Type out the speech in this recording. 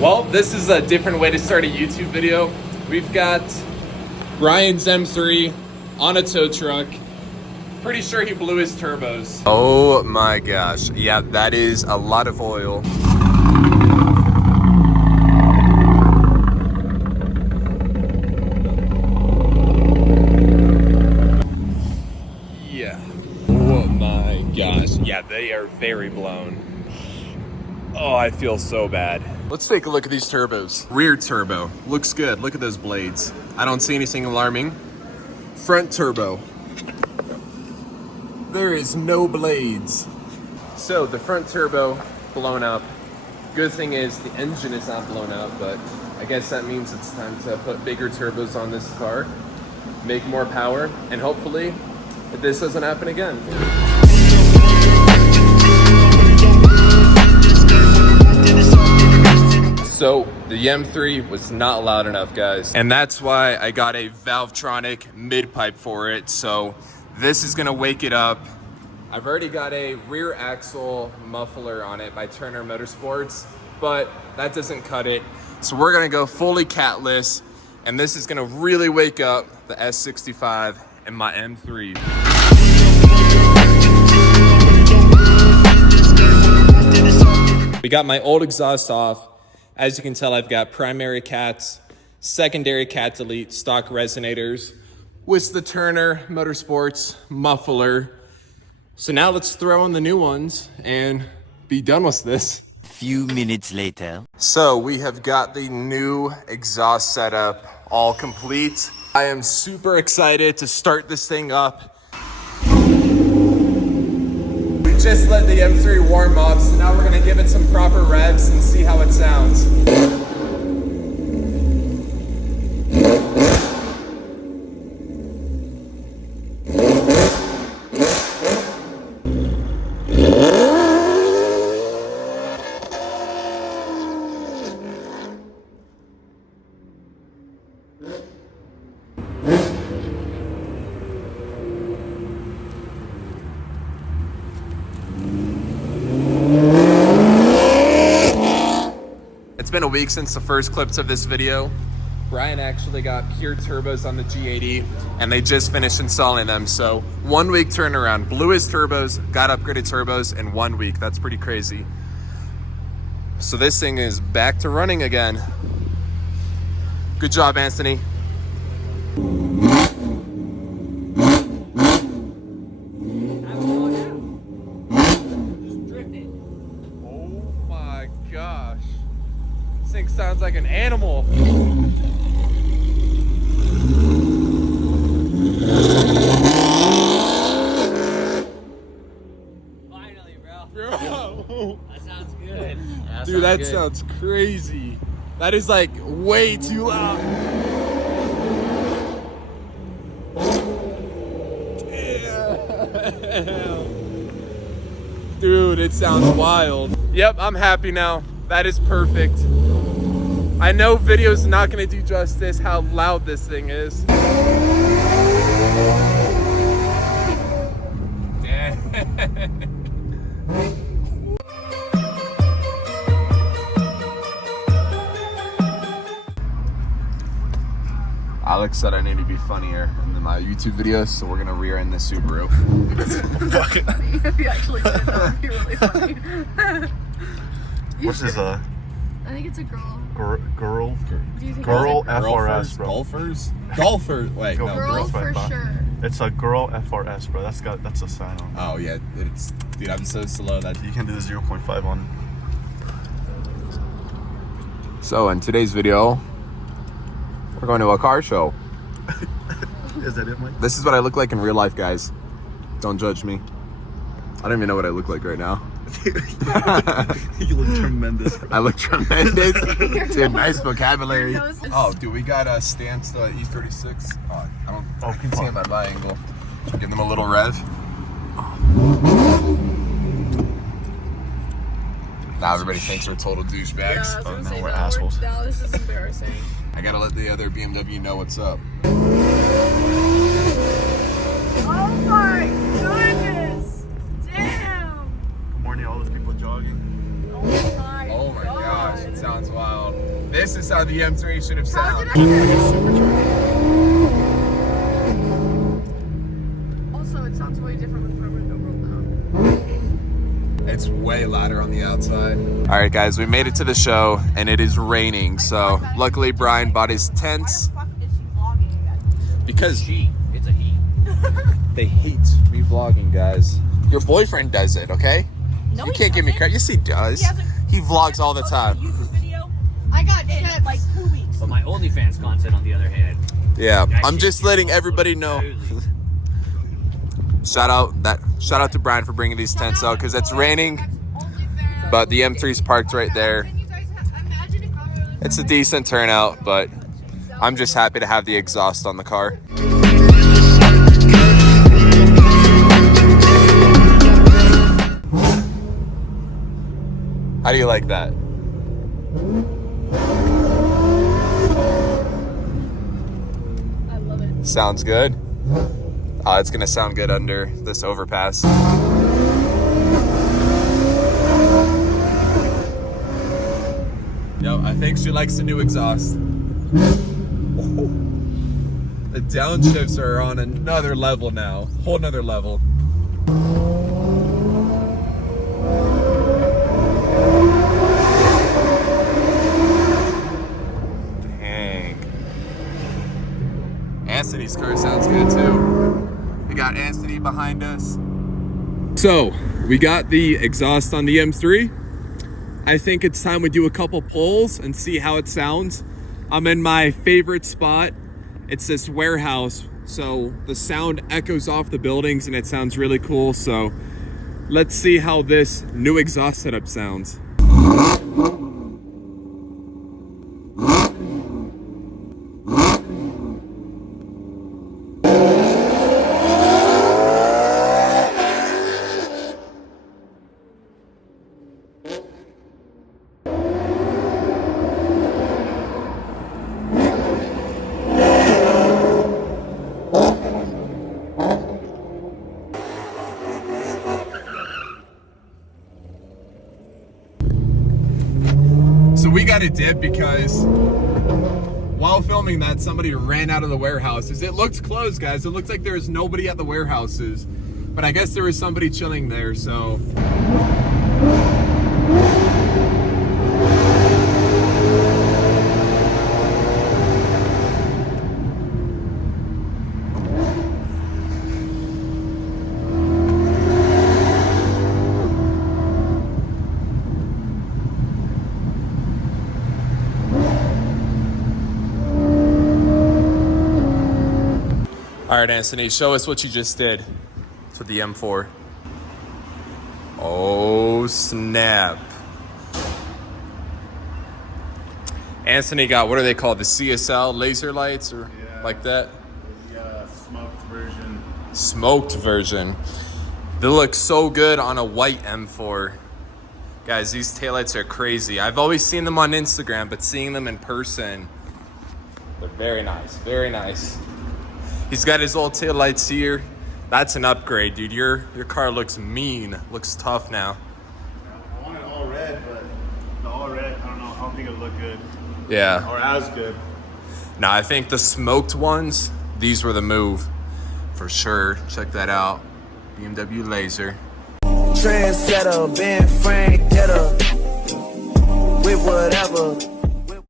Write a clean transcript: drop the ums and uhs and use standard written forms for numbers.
Well, this is a different way to start a YouTube video. We've got Brian's M3 on a tow truck. Pretty sure he blew his turbos. Oh my gosh. Yeah, that is a lot of oil. Yeah. Oh my gosh. Yeah, they are very blown. Oh, I feel so bad. Let's take a look at these turbos. Rear turbo, looks good. Look at those blades. I don't see anything alarming. Front turbo. There is no blades. So the front turbo blown up. Good thing is the engine is not blown up, but I guess that means it's time to put bigger turbos on this car, make more power, and hopefully this doesn't happen again. So the M3 was not loud enough, guys. And that's why I got a Valvetronic mid-pipe for it. So this is gonna wake it up. I've already got a rear axle muffler on it by Turner Motorsports, but that doesn't cut it. So we're gonna go fully catless, and this is gonna really wake up the S65 and my M3. We got my old exhaust off. As you can tell, I've got primary cats, secondary cat delete, stock resonators with the Turner Motorsports muffler. So now let's throw in the new ones and be done with this. Few minutes later. So we have got the new exhaust setup all complete. I am super excited to start this thing up. We just let the M3 warm up, so now we're gonna give it some proper revs and see how it sounds. It's been a week since the first clips of this video, Brian actually got pure turbos on the G80. and they just finished installing them. So 1 week turnaround, blew his turbos, got upgraded turbos in 1 week. That's pretty crazy. So this thing is back to running again. Good job, Anthony. Oh my gosh. This thing sounds like an animal. Finally, bro. Bro. That sounds good. Dude, that sounds crazy. That is like way too loud. Damn. Dude, it sounds wild. Yep, I'm happy now. That is perfect. I know video's not gonna do justice how loud this thing is. Alex said I need to be funnier in my YouTube videos, so we're gonna rear end the Subaru. If you actually did, that would be really funny. What's his I think it's a girl. girl Do you think girl it's a FRS, bro? Golfers? Golfers? Wait, Go no. girl girls for by five. sure? It's a girl FRS, bro. That's a sign on. Oh yeah, it's dude. I'm so slow that You can do the 0.5 on. So in today's video, we're going to a car show. Is that it, Mike? This is what I look like in real life, guys. Don't judge me. I don't even know what I look like right now. You look tremendous. I look tremendous. Dude, nice vocabulary. Your nose is- Oh, dude, we got a stance to E36. Oh, I can see it by my angle. Give them a little rev. Now everybody thinks we're total Yeah, I douchebags. was Oh, gonna no, say, we're no, assholes. No, this is embarrassing. I gotta let the other BMW know what's up. Oh my goodness! Damn! Good morning, all those people jogging. Oh my Oh my gosh, it sounds wild. This is how the M3 should have How did I sounded. hear it supercharged? Also, it sounds way different with my window rolled down. It's way louder on the outside. All right, guys, we made it to the show, and it is raining. So luckily, Brian bought his tents Why the fuck is she vlogging again? because It's a he. they hate me vlogging, guys. Your boyfriend does it, okay? No, You he can't give me doesn't. credit. Yes, he does. He hasn't- He vlogs all the time. YouTube video. I got it like 2 weeks. But my OnlyFans content, on the other hand, Yeah, that I'm shit just gets letting off everybody really know. early. Shout out to Brian for bringing these tents out because it's raining, but the M3's parked right there. It's a decent turnout, but I'm just happy to have the exhaust on the car. How do you like that? I love it. Sounds good? It's gonna sound good under this overpass. Yo, I think she likes the new exhaust. The downshifts are on another level now. Whole nother level. Dang. Anthony's car sounds good too. We got Anthony behind us. So, we got the exhaust on the M3. I think it's time we do a couple pulls and see how it sounds. I'm in my favorite spot. It's this warehouse, so the sound echoes off the buildings and it sounds really cool. So let's see how this new exhaust setup sounds. So we got a dip because while filming that, somebody ran out of the warehouses. It looked closed, guys. It looked like there was nobody at the warehouses, but I guess there was somebody chilling there, so. All right, Anthony, show us what you just did to the M4. Oh, snap. Anthony got, what are they called? The CSL laser lights or like that? Yeah, smoked version. Smoked version. They look so good on a white M4. Guys, these taillights are crazy. I've always seen them on Instagram, but seeing them in person, they're very nice, very nice. He's got his old taillights here. That's an upgrade, dude. Your car looks mean, looks tough now. I wanted all red, but the all red, I don't know, I don't think it'll look good. Yeah. Or as good. Now, I think the smoked ones, these were the move. For sure. Check that out. BMW Laser. Trendsetter, Ben Frank, getter, with whatever.